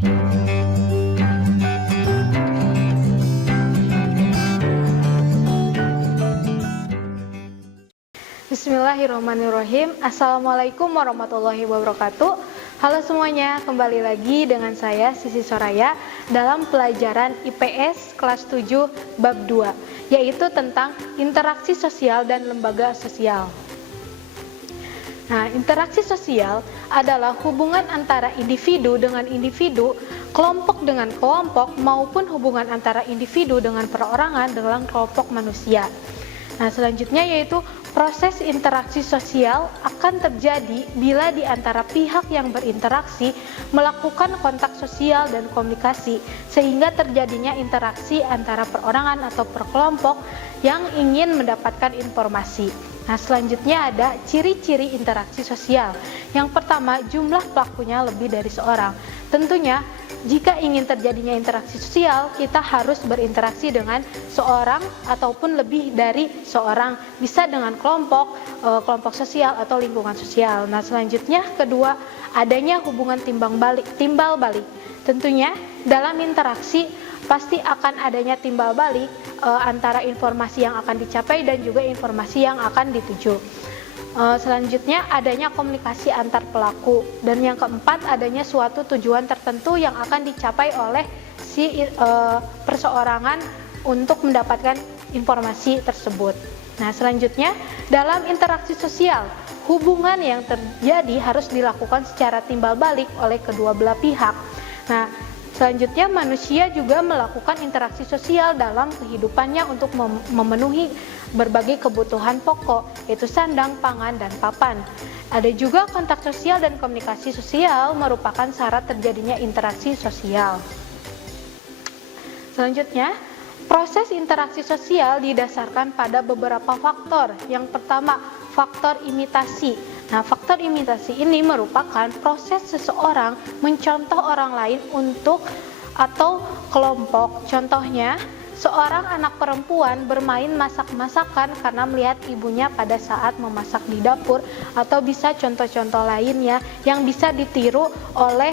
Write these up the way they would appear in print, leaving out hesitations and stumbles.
Bismillahirrahmanirrahim. Assalamualaikum warahmatullahi wabarakatuh. Halo semuanya, kembali lagi dengan saya Sisi Soraya dalam pelajaran IPS kelas 7 bab 2, yaitu tentang interaksi sosial dan lembaga sosial. Nah, interaksi sosial adalah hubungan antara individu dengan individu, kelompok dengan kelompok, maupun hubungan antara individu dengan perorangan dalam kelompok manusia. Nah, selanjutnya yaitu proses interaksi sosial akan terjadi bila di antara pihak yang berinteraksi melakukan kontak sosial dan komunikasi, sehingga terjadinya interaksi antara perorangan atau perkelompok yang ingin mendapatkan informasi. Nah, selanjutnya ada ciri-ciri interaksi sosial. Yang pertama, jumlah pelakunya lebih dari seorang. Tentunya, jika ingin terjadinya interaksi sosial, kita harus berinteraksi dengan seorang ataupun lebih dari seorang, bisa dengan kelompok sosial atau lingkungan sosial. Nah, selanjutnya kedua, adanya hubungan timbal balik. Tentunya dalam interaksi pasti akan adanya timbal balik antara informasi yang akan dicapai dan juga informasi yang akan dituju. Selanjutnya adanya komunikasi antar pelaku, dan yang keempat adanya suatu tujuan tertentu yang akan dicapai oleh si perseorangan untuk mendapatkan informasi tersebut. Nah, selanjutnya dalam interaksi sosial, hubungan yang terjadi harus dilakukan secara timbal balik oleh kedua belah pihak. Nah, selanjutnya manusia juga melakukan interaksi sosial dalam kehidupannya untuk memenuhi berbagai kebutuhan pokok, yaitu sandang, pangan, dan papan. Ada juga kontak sosial dan komunikasi sosial merupakan syarat terjadinya interaksi sosial. Selanjutnya, proses interaksi sosial didasarkan pada beberapa faktor. Yang pertama, faktor imitasi. Nah, faktor imitasi ini merupakan proses seseorang mencontoh orang lain untuk atau kelompok. Contohnya, seorang anak perempuan bermain masak-masakan karena melihat ibunya pada saat memasak di dapur, atau bisa contoh-contoh lainnya yang bisa ditiru oleh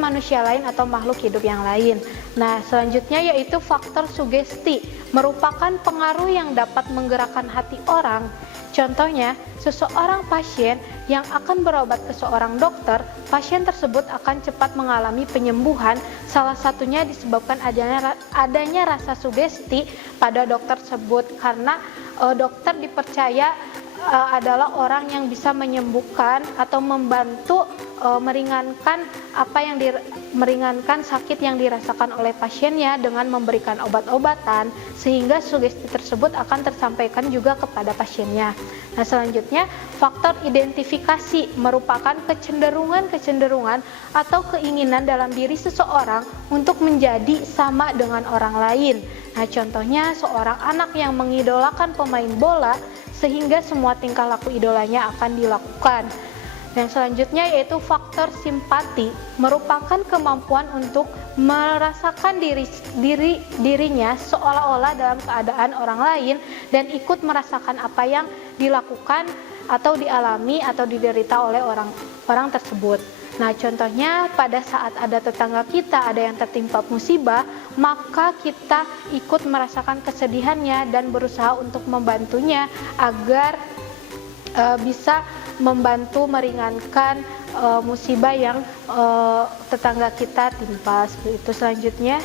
manusia lain atau makhluk hidup yang lain. Nah, selanjutnya yaitu faktor sugesti, merupakan pengaruh yang dapat menggerakkan hati orang. Contohnya, seseorang pasien yang akan berobat ke seorang dokter, pasien tersebut akan cepat mengalami penyembuhan, salah satunya disebabkan adanya rasa sugesti pada dokter tersebut, karena dokter dipercaya adalah orang yang bisa menyembuhkan atau membantu meringankan sakit yang dirasakan oleh pasiennya dengan memberikan obat-obatan, sehingga sugesti tersebut akan tersampaikan juga kepada pasiennya. Nah, selanjutnya faktor identifikasi merupakan kecenderungan atau keinginan dalam diri seseorang untuk menjadi sama dengan orang lain. Nah, contohnya seorang anak yang mengidolakan pemain bola sehingga semua tingkah laku idolanya akan dilakukan. Yang selanjutnya yaitu faktor simpati, merupakan kemampuan untuk merasakan dirinya seolah-olah dalam keadaan orang lain dan ikut merasakan apa yang dilakukan atau dialami atau diderita oleh orang tersebut. Nah, contohnya pada saat ada tetangga kita ada yang tertimpa musibah, maka kita ikut merasakan kesedihannya dan berusaha untuk membantunya agar bisa membantu meringankan musibah yang tetangga kita timpa. Seperti itu. Selanjutnya,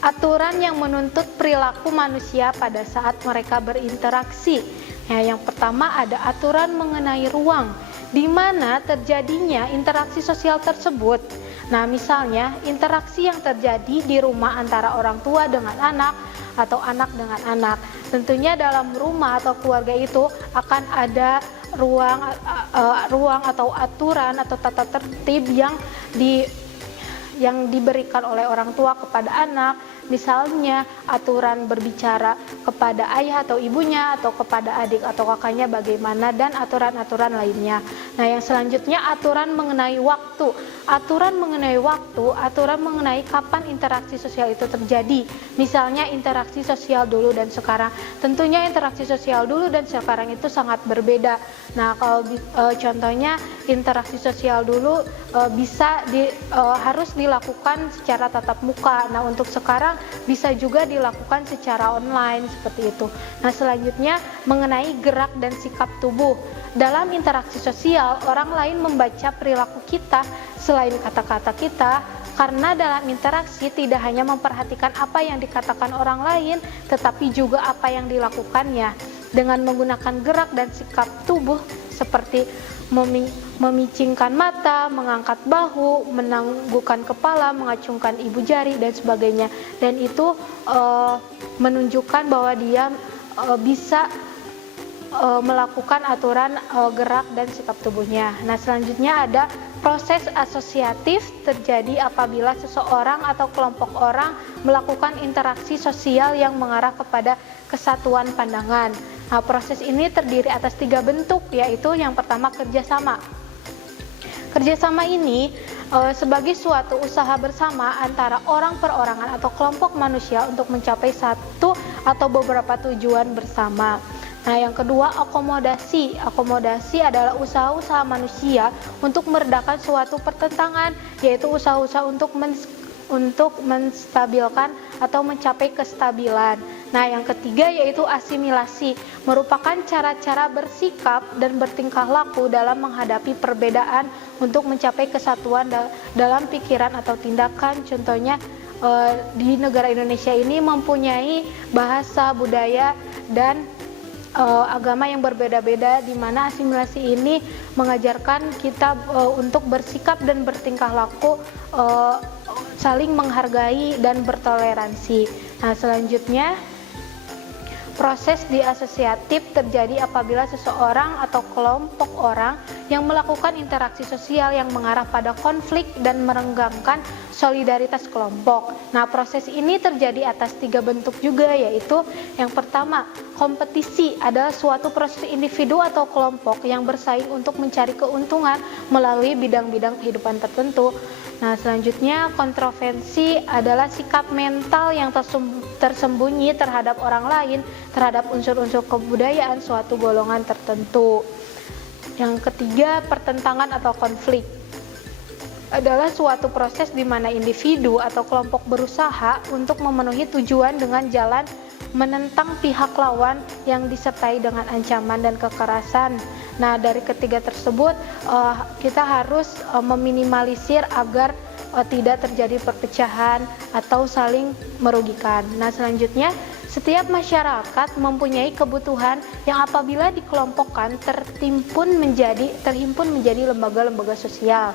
aturan yang menuntut perilaku manusia pada saat mereka berinteraksi. Ya, yang pertama ada aturan mengenai ruang di mana terjadinya interaksi sosial tersebut. Nah, misalnya interaksi yang terjadi di rumah antara orang tua dengan anak atau anak dengan anak. Tentunya dalam rumah atau keluarga itu akan ada ruang atau aturan atau tata tertib yang diberikan oleh orang tua kepada anak, misalnya aturan berbicara kepada ayah atau ibunya atau kepada adik atau kakaknya bagaimana, dan aturan-aturan lainnya. Nah, yang selanjutnya aturan mengenai waktu. Aturan mengenai kapan interaksi sosial itu terjadi. Misalnya interaksi sosial dulu dan sekarang. Tentunya interaksi sosial dulu dan sekarang itu sangat berbeda. Nah, kalau contohnya interaksi sosial dulu harus dilakukan secara tatap muka. Nah, untuk sekarang bisa juga dilakukan secara online seperti itu. Nah, selanjutnya mengenai gerak dan sikap tubuh. Dalam interaksi sosial, orang lain membaca perilaku kita selain kata-kata kita, karena dalam interaksi tidak hanya memperhatikan apa yang dikatakan orang lain, tetapi juga apa yang dilakukannya. Dengan menggunakan gerak dan sikap tubuh seperti memicingkan mata, mengangkat bahu, menangguhkan kepala, mengacungkan ibu jari, dan sebagainya. Dan itu menunjukkan bahwa dia bisa melakukan aturan gerak dan sikap tubuhnya. Nah, selanjutnya ada proses asosiatif terjadi apabila seseorang atau kelompok orang melakukan interaksi sosial yang mengarah kepada kesatuan pandangan. Nah, proses ini terdiri atas 3 bentuk, yaitu yang pertama kerjasama. Kerjasama ini sebagai suatu usaha bersama antara orang perorangan atau kelompok manusia untuk mencapai satu atau beberapa tujuan bersama. Nah, yang kedua akomodasi. Akomodasi adalah usaha-usaha manusia untuk meredakan suatu pertentangan, yaitu usaha-usaha untuk menstabilkan atau mencapai kestabilan. Nah, yang ketiga yaitu asimilasi, merupakan cara-cara bersikap dan bertingkah laku dalam menghadapi perbedaan untuk mencapai kesatuan dalam pikiran atau tindakan. Contohnya di negara Indonesia ini mempunyai bahasa, budaya, dan agama yang berbeda-beda, di mana asimilasi ini mengajarkan kita untuk bersikap dan bertingkah laku saling menghargai dan bertoleransi. Nah, selanjutnya proses diasosiatif terjadi apabila seseorang atau kelompok orang yang melakukan interaksi sosial yang mengarah pada konflik dan merenggangkan solidaritas kelompok. Nah, proses ini terjadi atas 3 bentuk juga, yaitu yang pertama, kompetisi adalah suatu proses individu atau kelompok yang bersaing untuk mencari keuntungan melalui bidang-bidang kehidupan tertentu. Nah, selanjutnya kontroversi adalah sikap mental yang tersembunyi terhadap orang lain, terhadap unsur-unsur kebudayaan suatu golongan tertentu. Yang ketiga, pertentangan atau konflik adalah suatu proses di mana individu atau kelompok berusaha untuk memenuhi tujuan dengan jalan menentang pihak lawan yang disertai dengan ancaman dan kekerasan. Nah, dari ketiga tersebut kita harus meminimalisir agar tidak terjadi perpecahan atau saling merugikan. Nah, selanjutnya setiap masyarakat mempunyai kebutuhan yang apabila dikelompokkan terhimpun menjadi lembaga-lembaga sosial.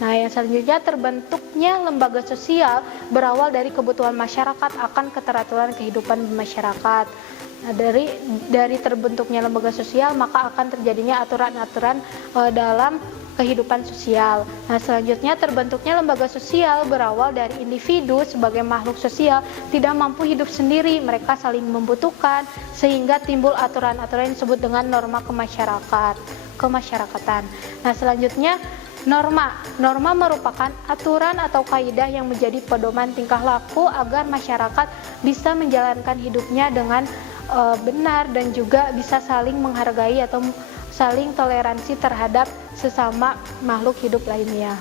Nah, yang selanjutnya terbentuknya lembaga sosial berawal dari kebutuhan masyarakat akan keteraturan kehidupan masyarakat. Nah, dari terbentuknya lembaga sosial maka akan terjadinya aturan-aturan dalam kehidupan sosial. Nah, selanjutnya terbentuknya lembaga sosial berawal dari individu sebagai makhluk sosial tidak mampu hidup sendiri, mereka saling membutuhkan sehingga timbul aturan-aturan yang disebut dengan norma kemasyarakatan. Nah, selanjutnya Norma merupakan aturan atau kaidah yang menjadi pedoman tingkah laku agar masyarakat bisa menjalankan hidupnya dengan benar dan juga bisa saling menghargai atau saling toleransi terhadap sesama makhluk hidup lainnya.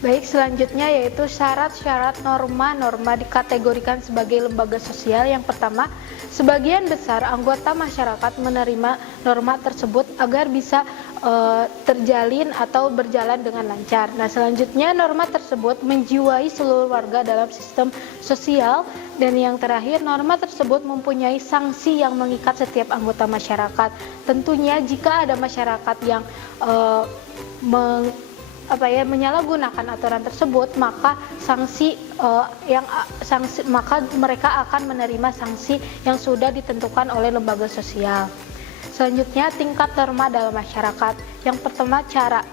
Baik, selanjutnya yaitu syarat-syarat norma dikategorikan sebagai lembaga sosial. Yang pertama, sebagian besar anggota masyarakat menerima norma tersebut agar bisa terjalin atau berjalan dengan lancar. Nah, selanjutnya norma tersebut menjiwai seluruh warga dalam sistem sosial. Dan yang terakhir, norma tersebut mempunyai sanksi yang mengikat setiap anggota masyarakat. Tentunya jika ada masyarakat yang menyalahgunakan aturan tersebut, maka maka mereka akan menerima sanksi yang sudah ditentukan oleh lembaga sosial. Selanjutnya, tingkat norma dalam masyarakat. Yang pertama, cara.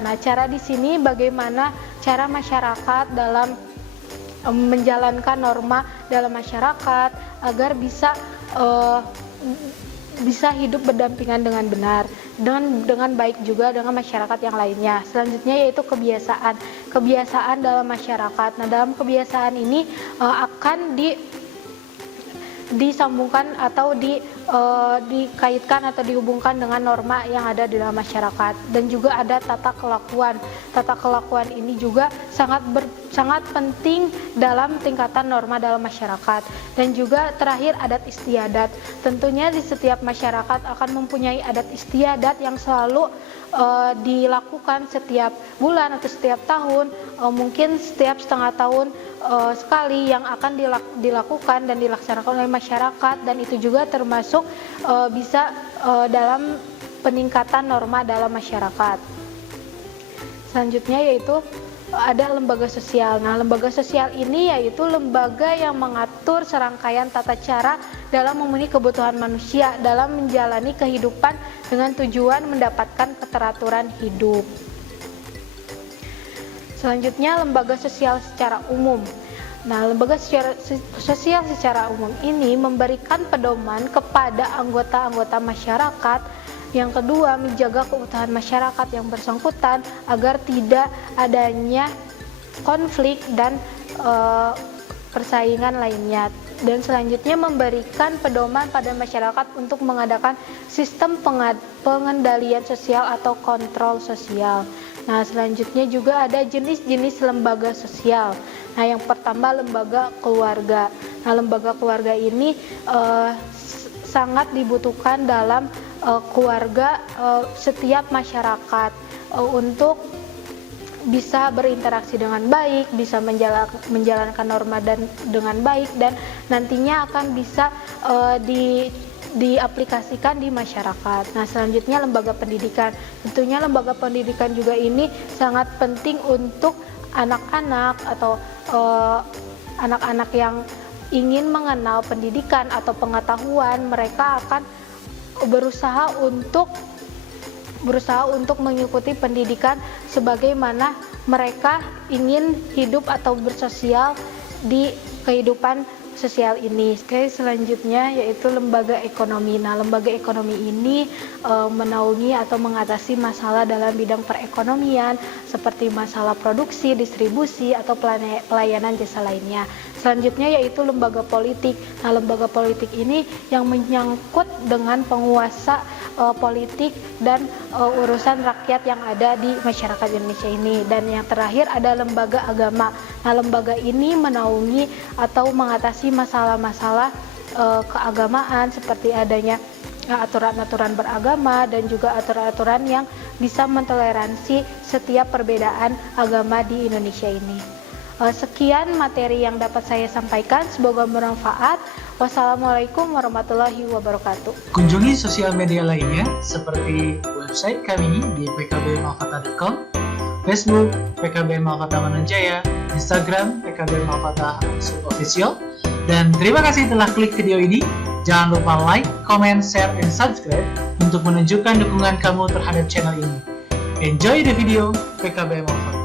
Nah, cara di sini bagaimana cara masyarakat dalam menjalankan norma dalam masyarakat agar bisa hidup berdampingan dengan benar dan dengan baik juga dengan masyarakat yang lainnya. Selanjutnya yaitu kebiasaan dalam masyarakat. Nah, dalam kebiasaan ini akan disambungkan atau dikaitkan atau dihubungkan dengan norma yang ada di dalam masyarakat, dan juga ada tata kelakuan. Tata kelakuan ini juga sangat penting dalam tingkatan norma dalam masyarakat. Dan juga terakhir adat istiadat. Tentunya di setiap masyarakat akan mempunyai adat istiadat yang selalu dilakukan setiap bulan atau setiap tahun, mungkin setiap setengah tahun sekali, yang akan dilakukan dan dilaksanakan oleh masyarakat, dan itu juga termasuk bisa dalam peningkatan norma dalam masyarakat. Selanjutnya yaitu ada lembaga sosial. Nah, lembaga sosial ini yaitu lembaga yang mengatur serangkaian tata cara dalam memenuhi kebutuhan manusia dalam menjalani kehidupan dengan tujuan mendapatkan keteraturan hidup. Selanjutnya, lembaga sosial secara umum. Nah, lembaga sosial secara umum ini memberikan pedoman kepada anggota-anggota masyarakat. Yang kedua, menjaga keutuhan masyarakat yang bersangkutan agar tidak adanya konflik dan persaingan lainnya. Dan selanjutnya, memberikan pedoman pada masyarakat untuk mengadakan sistem pengendalian sosial atau kontrol sosial. Nah, selanjutnya juga ada jenis-jenis lembaga sosial. Nah, yang pertama lembaga keluarga. Nah, lembaga keluarga ini sangat dibutuhkan dalam keluarga setiap masyarakat untuk bisa berinteraksi dengan baik, bisa menjalankan norma dengan baik, dan nantinya akan bisa diaplikasikan di masyarakat. Nah, selanjutnya lembaga pendidikan. Tentunya lembaga pendidikan juga ini sangat penting untuk anak-anak atau anak-anak yang ingin mengenal pendidikan atau pengetahuan. Mereka akan berusaha untuk mengikuti pendidikan sebagaimana mereka ingin hidup atau bersosial di kehidupan sosial ini. Oke, selanjutnya yaitu lembaga ekonomi. Nah, lembaga ekonomi ini menaungi atau mengatasi masalah dalam bidang perekonomian seperti masalah produksi, distribusi, atau pelayanan jasa lainnya. Selanjutnya yaitu lembaga politik. Nah, lembaga politik ini yang menyangkut dengan penguasa politik dan urusan rakyat yang ada di masyarakat Indonesia ini. Dan yang terakhir ada lembaga agama. Nah, lembaga ini menaungi atau mengatasi masalah-masalah keagamaan seperti adanya aturan-aturan beragama dan juga aturan-aturan yang bisa mentoleransi setiap perbedaan agama di Indonesia ini. Sekian materi yang dapat saya sampaikan, semoga bermanfaat. Wassalamualaikum warahmatullahi wabarakatuh. Kunjungi sosial media lainnya seperti website kami di pkbmalkata.com, Facebook PKB Malkata Mananjaya, Instagram PKB Malkata Official. Dan terima kasih telah klik video ini. Jangan lupa like, comment, share, and subscribe untuk menunjukkan dukungan kamu terhadap channel ini. Enjoy the video PKB Malkata.